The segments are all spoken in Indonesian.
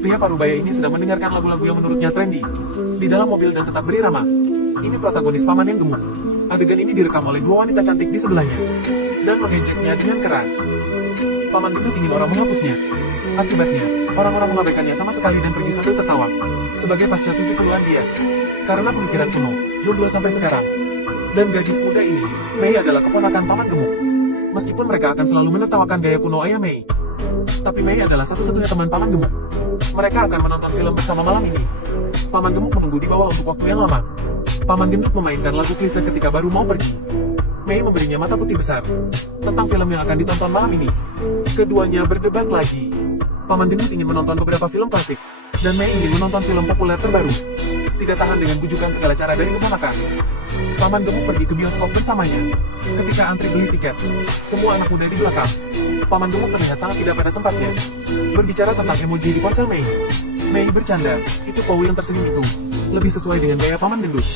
Pria parubaya ini sedang mendengarkan lagu-lagu yang menurutnya trendy di dalam mobil dan tetap berirama. Ini protagonis paman yang gemuk. Adegan ini direkam oleh dua wanita cantik di sebelahnya dan mengejeknya dengan keras. Paman gendut ingin orang menghapusnya. Akibatnya, orang-orang mengabaikannya sama sekali dan pergi sambil tertawa. Sebagai pasca 70-an dia. Karena pemikiran kuno, jomblo sampai sekarang. Dan gadis muda ini, Mei adalah keponakan paman gemuk. Meskipun mereka akan selalu menertawakan gaya kuno ayah Mei. Tapi Mei adalah satu-satunya teman paman gemuk. Mereka akan menonton film bersama malam ini. Paman gemuk menunggu di bawah untuk waktu yang lama. Paman gendut memainkan lagu klise ketika baru mau pergi. Mei memberinya mata putih besar tentang film yang akan ditonton malam ini. Keduanya berdebat lagi. Paman gendut ingin menonton beberapa film klasik, dan Mei ingin menonton film populer terbaru. Tidak tahan dengan bujukan segala cara dari keponakan. Paman gemuk pergi ke bioskop bersamanya. Ketika antri beli tiket, semua anak muda di belakang. Paman gemuk terlihat sangat tidak pada tempatnya. Berbicara tentang emoji di ponsel Mei. Mei bercanda, itu Pow yang tersenyum itu. Lebih sesuai dengan gaya paman gendut.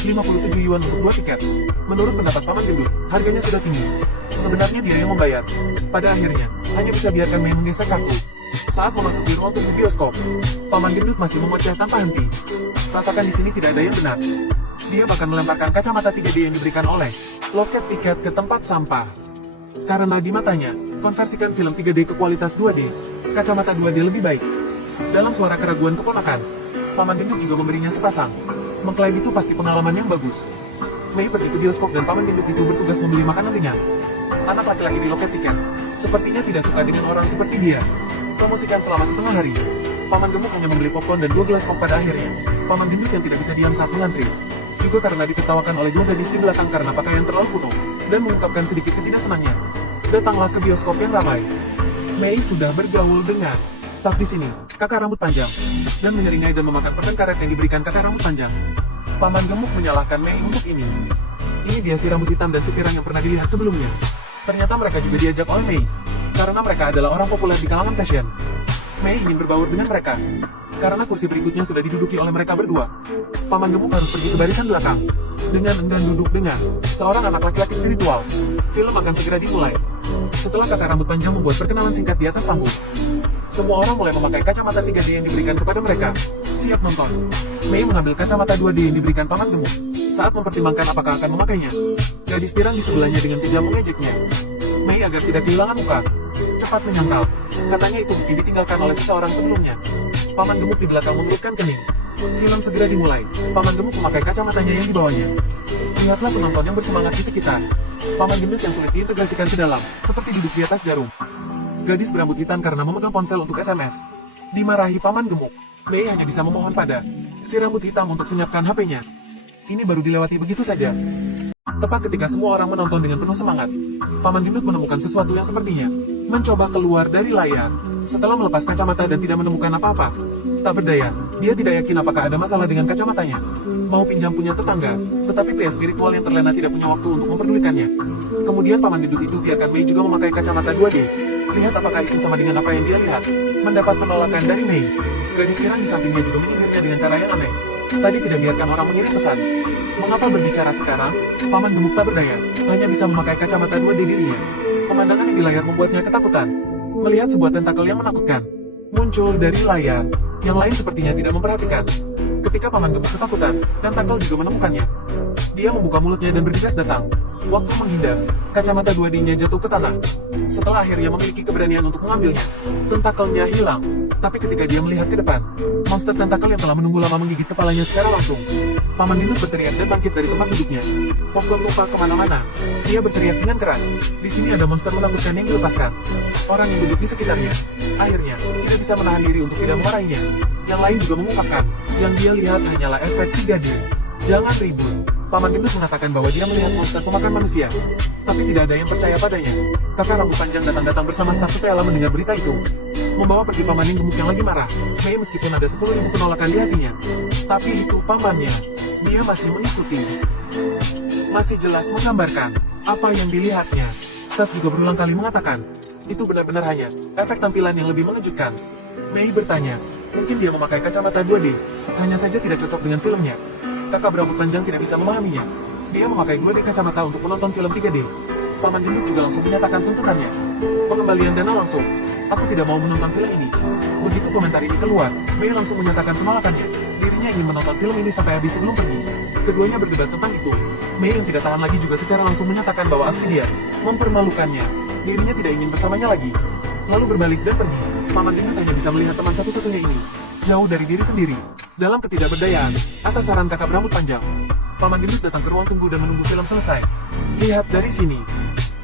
57 yuan untuk 2 tiket. Menurut pendapat paman gendut, harganya sudah tinggi. Sebenarnya dia yang membayar. Pada akhirnya, hanya bisa biarkan Mei menggesek kaku. Saat memasuki ruang tunggu bioskop, paman gendut masih memoceh tanpa henti. Rasakan di sini tidak ada yang benar. Dia bahkan melemparkan kacamata 3D yang diberikan oleh loket tiket ke tempat sampah. Karena di matanya, konversikan film 3D ke kualitas 2D, kacamata 2D lebih baik. Dalam suara keraguan keponakan, paman gendut juga memberinya sepasang. Mengklaim itu pasti pengalaman yang bagus. Mei pergi ke bioskop dan paman gendut itu bertugas membeli makanan ringan. Anak laki-laki di loket tiket, sepertinya tidak suka dengan orang seperti dia. Promosikan selama setengah hari. Paman gemuk hanya membeli popcorn dan 2 gelas kok pada akhirnya. Paman gendut yang tidak bisa diam saat mengantri. Juga karena ditertawakan oleh dua gadis di belakang karena pakaian terlalu kuno, dan mengungkapkan sedikit ketidaksenangnya. Datanglah ke bioskop yang ramai. Mei sudah bergaul dengan staf di sini, kakak rambut panjang, dan menyeringai dan memakan permen karet yang diberikan kakak rambut panjang. Paman gemuk menyalahkan Mei untuk ini. Ini dia si rambut hitam dan si pirang yang pernah dilihat sebelumnya. Ternyata mereka juga diajak oleh Mei, karena mereka adalah orang populer di kalangan fashion. Mei ingin berbaur dengan mereka, karena kursi berikutnya sudah diduduki oleh mereka berdua. Paman gemuk harus pergi ke barisan belakang, dengan enggan duduk dengan seorang anak laki-laki spiritual. Film akan segera dimulai. Setelah kakak rambut panjang membuat perkenalan singkat di atas panggung, semua orang mulai memakai kacamata 3D yang diberikan kepada mereka. Siap nonton. Mei mengambil kacamata 2D yang diberikan paman gemuk. Saat mempertimbangkan apakah akan memakainya, gadis pirang di sebelahnya dengan kejam mengejeknya. Mei agar tidak kehilangan muka, cepat menyangkal. Katanya itu mungkin ditinggalkan oleh seseorang sebelumnya. Paman gemuk di belakang mengerutkan kening. Film segera dimulai. Paman gemuk memakai kacamatanya yang dibawanya. Lihatlah penonton yang bersemangat di sekitar. Paman gendut yang sulit diintegrasikan ke dalam, seperti duduk di atas jarum. Gadis berambut hitam karena memegang ponsel untuk SMS. Dimarahi paman gemuk. Mei hanya bisa memohon pada si rambut hitam untuk senyapkan HP-nya. Ini baru dilewati begitu saja. Tepat ketika semua orang menonton dengan penuh semangat, paman gendut menemukan sesuatu yang sepertinya mencoba keluar dari layar. Setelah melepas kacamata dan tidak menemukan apa-apa, tak berdaya, dia tidak yakin apakah ada masalah dengan kacamatanya. Mau pinjam punya tetangga, tetapi pria spiritual yang terlena tidak punya waktu untuk memperdulikannya. Kemudian paman gendut itu biarkan Mei juga memakai kacamata 2D. Lihat apakah itu sama dengan apa yang dia lihat. Mendapat penolakan dari Mei. Gadis pirang di sampingnya juga menyindirnya dengan cara yang aneh. Tadi tidak biarkan orang mengirim pesan. Mengapa berbicara sekarang? Paman gemuk tak berdaya, hanya bisa memakai kacamata 2D dirinya. Pemandangan yang di layar membuatnya ketakutan. Melihat sebuah tentakel yang menakutkan muncul dari layar. Yang lain sepertinya tidak memperhatikan. Ketika paman gemuk ketakutan, tentakel juga menemukannya. Dia membuka mulutnya dan bergegas datang. Waktu menghindar, kacamata 2D-nya jatuh ke tanah. Setelah akhirnya memiliki keberanian untuk mengambilnya, tentakelnya hilang. Tapi ketika dia melihat ke depan, monster tentakel yang telah menunggu lama menggigit kepalanya secara langsung. Paman gendut berteriak dan bangkit dari tempat duduknya. Popcorn tumpah kemana-mana. Dia berteriak dengan keras. Di sini ada monster menakutkan yang dilepaskan. Orang yang duduk di sekitarnya, akhirnya, tidak bisa menahan diri untuk tidak memarahinya. Yang lain juga mengungkapkan, yang dia lihat hanyalah efek 3D. Jangan ribut. Paman gendut mengatakan bahwa dia melihat monster pemakan manusia. Tapi tidak ada yang percaya padanya. Kakak rambut panjang datang-datang bersama staf supaya mendengar berita itu. Membawa pergi paman yang gemuk yang lagi marah. Mei meskipun ada 10.000 penolakan di hatinya. Tapi itu pamannya. Dia masih mengikuti. Masih jelas menggambarkan apa yang dilihatnya. Staf juga berulang kali mengatakan, itu benar-benar hanya efek tampilan yang lebih mengejutkan. Mei bertanya, mungkin dia memakai kacamata 2D. Hanya saja tidak cocok dengan filmnya. Kakak berambut panjang tidak bisa memahaminya. Dia memakai 2D kacamata untuk menonton film 3D. Paman gendut juga langsung menyatakan tuntutannya. Pengembalian dana langsung. Aku tidak mau menonton film ini. Begitu komentar ini keluar, Mei langsung menyatakan penolakannya. Dirinya ingin menonton film ini sampai habis sebelum pergi. Keduanya berdebat tentang itu. Mei yang tidak tahan lagi juga secara langsung menyatakan bahwa aksi dia mempermalukannya. Dirinya tidak ingin bersamanya lagi. Lalu berbalik dan pergi. Paman gendut hanya bisa melihat teman satu-satunya ini jauh dari diri sendiri. Dalam ketidakberdayaan, atas saran kakak berambut panjang, Paman gendut datang ke ruang tunggu dan menunggu film selesai. Lihat dari sini.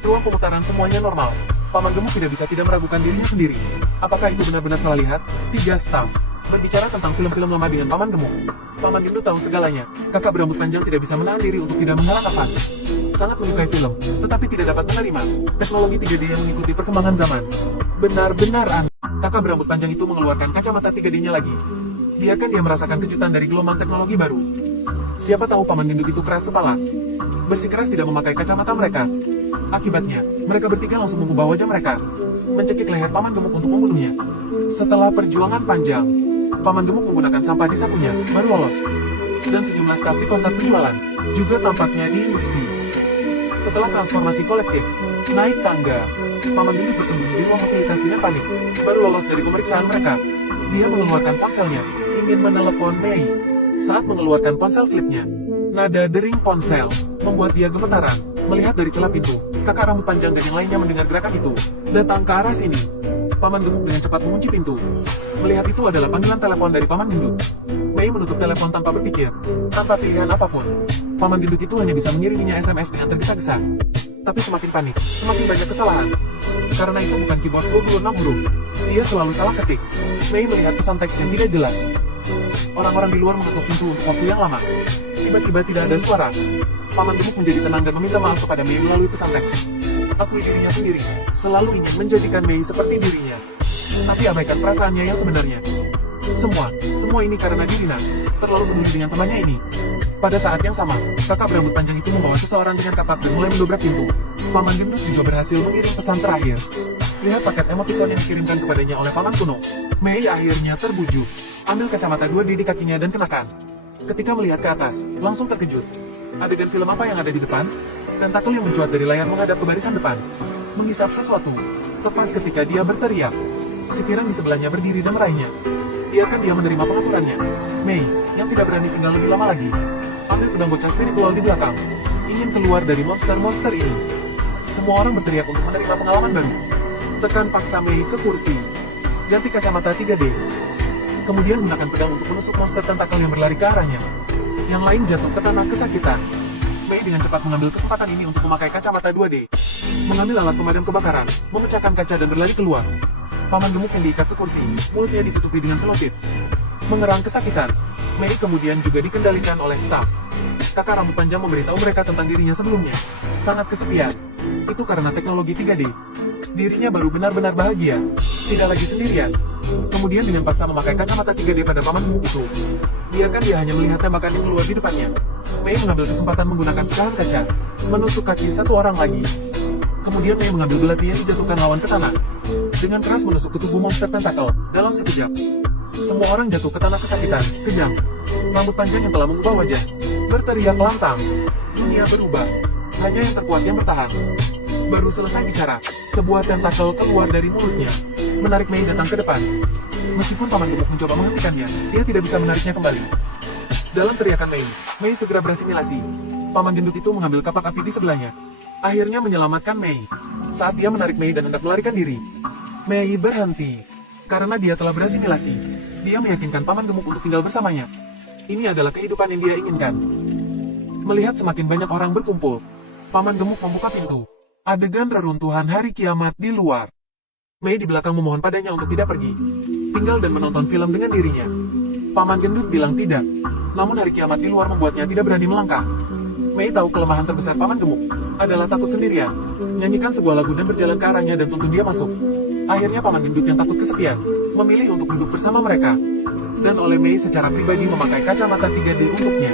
Ruang pemutaran semuanya normal. Paman gemuk tidak bisa tidak meragukan dirinya sendiri. Apakah itu benar-benar salah lihat? 3 staf berbicara tentang film-film lama dengan Paman gemuk. Paman gendut tahu segalanya. Kakak berambut panjang tidak bisa menahan diri untuk tidak menghela nafas. Sangat menyukai film, tetapi tidak dapat menerima teknologi 3D yang mengikuti perkembangan zaman. Benar-benar aneh. Kakak berambut panjang itu mengeluarkan kacamata 3D-nya lagi. Biarkan dia merasakan kejutan dari gelombang teknologi baru. Siapa tahu Paman gendut itu keras kepala. Bersikeras tidak memakai kacamata mereka. Akibatnya, mereka bertiga langsung mengubah wajah mereka, mencekik leher Paman gemuk untuk membunuhnya. Setelah perjuangan panjang, Paman gemuk menggunakan sampah di sakunya, baru lolos. Dan sejumlah staf di kontak penjualan juga tampaknya diinduksi. Setelah transformasi kolektif, naik tangga, Paman gendut bersembunyi di ruang utilitas dengan panik, baru lolos dari pemeriksaan mereka. Dia mengeluarkan ponselnya, ingin menelepon Mei. Saat mengeluarkan ponsel flipnya, nada dering ponsel membuat dia gemetaran. Melihat dari celah pintu, kakak rambut panjang dan yang lainnya mendengar gerakan itu datang ke arah sini. Paman gemuk dengan cepat mengunci pintu. Melihat itu adalah panggilan telepon dari Paman gendut. Mei menutup telepon tanpa berpikir, tanpa pilihan apapun. Paman gendut itu hanya bisa mengiriminya SMS dengan tergesa-gesa. Tapi semakin panik, semakin banyak kesalahan. Karena itu bukan keyboard 26 huruf. Dia selalu salah ketik. Mei melihat pesan teks yang tidak jelas. Orang-orang di luar menutup pintu untuk waktu yang lama. Tiba-tiba tidak ada suara. Paman gemuk menjadi tenang dan meminta maaf kepada Mei melalui pesan teks. Akui dirinya sendiri, selalu ingin menjadikan Mei seperti dirinya. Tapi abaikan perasaannya yang sebenarnya. Semua ini karena Dirina terlalu peduli dengan temannya ini. Pada saat yang sama, kakak berambut panjang itu membawa seseorang dengan kapak dan mulai mendobrak pintu. Paman gendut juga berhasil mengirim pesan terakhir. Lihat paket emoticon yang dikirimkan kepadanya oleh Paman kuno. Mei akhirnya terbujuk. Ambil kacamata 2D di kakinya dan kenakan. Ketika melihat ke atas, langsung terkejut. Adegan film apa yang ada di depan? Tentakel yang mencuat dari layar menghadap ke barisan depan. Menghisap sesuatu. Tepat ketika dia berteriak. Si pirang di sebelahnya berdiri dan meraihnya. Biarkan dia menerima pengaturannya. Mei, yang tidak berani tinggal lebih lama lagi, ambil pedang bocah spiritual di belakang. Ingin keluar dari monster-monster ini. Semua orang berteriak untuk menerima pengalaman baru. Tekan paksa Mei ke kursi. Ganti kacamata 3D. Kemudian gunakan pedang untuk menusuk monster tentakel yang berlari ke arahnya. Yang lain jatuh ke tanah kesakitan. Mei dengan cepat mengambil kesempatan ini untuk memakai kacamata 2D. Mengambil alat pemadam kebakaran, memecahkan kaca dan berlari keluar. Paman gemuk yang diikat ke kursi, mulutnya ditutupi dengan selotip. Mengerang kesakitan. Mei kemudian juga dikendalikan oleh staf. Kakak rambut panjang memberitahu mereka tentang dirinya sebelumnya. Sangat kesepian. Itu karena teknologi 3D. Dirinya baru benar-benar bahagia. Tidak lagi sendirian. Kemudian dengan paksa memakai kacamata 3D pada paman gemuk itu. Biarkan dia hanya melihat tembakan yang keluar di depannya. Mei mengambil kesempatan menggunakan pecahan kaca. Menusuk kaki satu orang lagi. Kemudian Mei mengambil belati yang dijatuhkan lawan ke tanah. Dengan keras menusuk ke tubuh monster tentakel dalam sekejap. Semua orang jatuh ke tanah kesakitan, kejang. Rambut panjang yang telah mengubah wajah berteriak lantang. Dunia berubah. Hanya yang terkuat yang bertahan. Baru selesai bicara, sebuah tentakel keluar dari mulutnya, menarik Mei datang ke depan. Meskipun paman gemuk mencoba menghentikannya, dia tidak bisa menariknya kembali. Dalam teriakan Mei segera berasimilasi. Paman gendut itu mengambil kapak api di sebelahnya. Akhirnya menyelamatkan Mei. Saat dia menarik Mei dan hendak melarikan diri, Mei berhenti. Karena dia telah berasimilasi, dia meyakinkan paman gemuk untuk tinggal bersamanya. Ini adalah kehidupan yang dia inginkan. Melihat semakin banyak orang berkumpul, paman gemuk membuka pintu. Adegan reruntuhan hari kiamat di luar. Mei di belakang memohon padanya untuk tidak pergi. Tinggal dan menonton film dengan dirinya. Paman gendut bilang tidak. Namun hari kiamat di luar membuatnya tidak berani melangkah. Mei tahu kelemahan terbesar paman gemuk adalah takut sendirian. Nyanyikan sebuah lagu dan berjalan ke arahnya dan tuntun dia masuk. Akhirnya paman gendut yang takut kesepian memilih untuk duduk bersama mereka. Dan oleh Mei secara pribadi memakai kacamata 3D untuknya.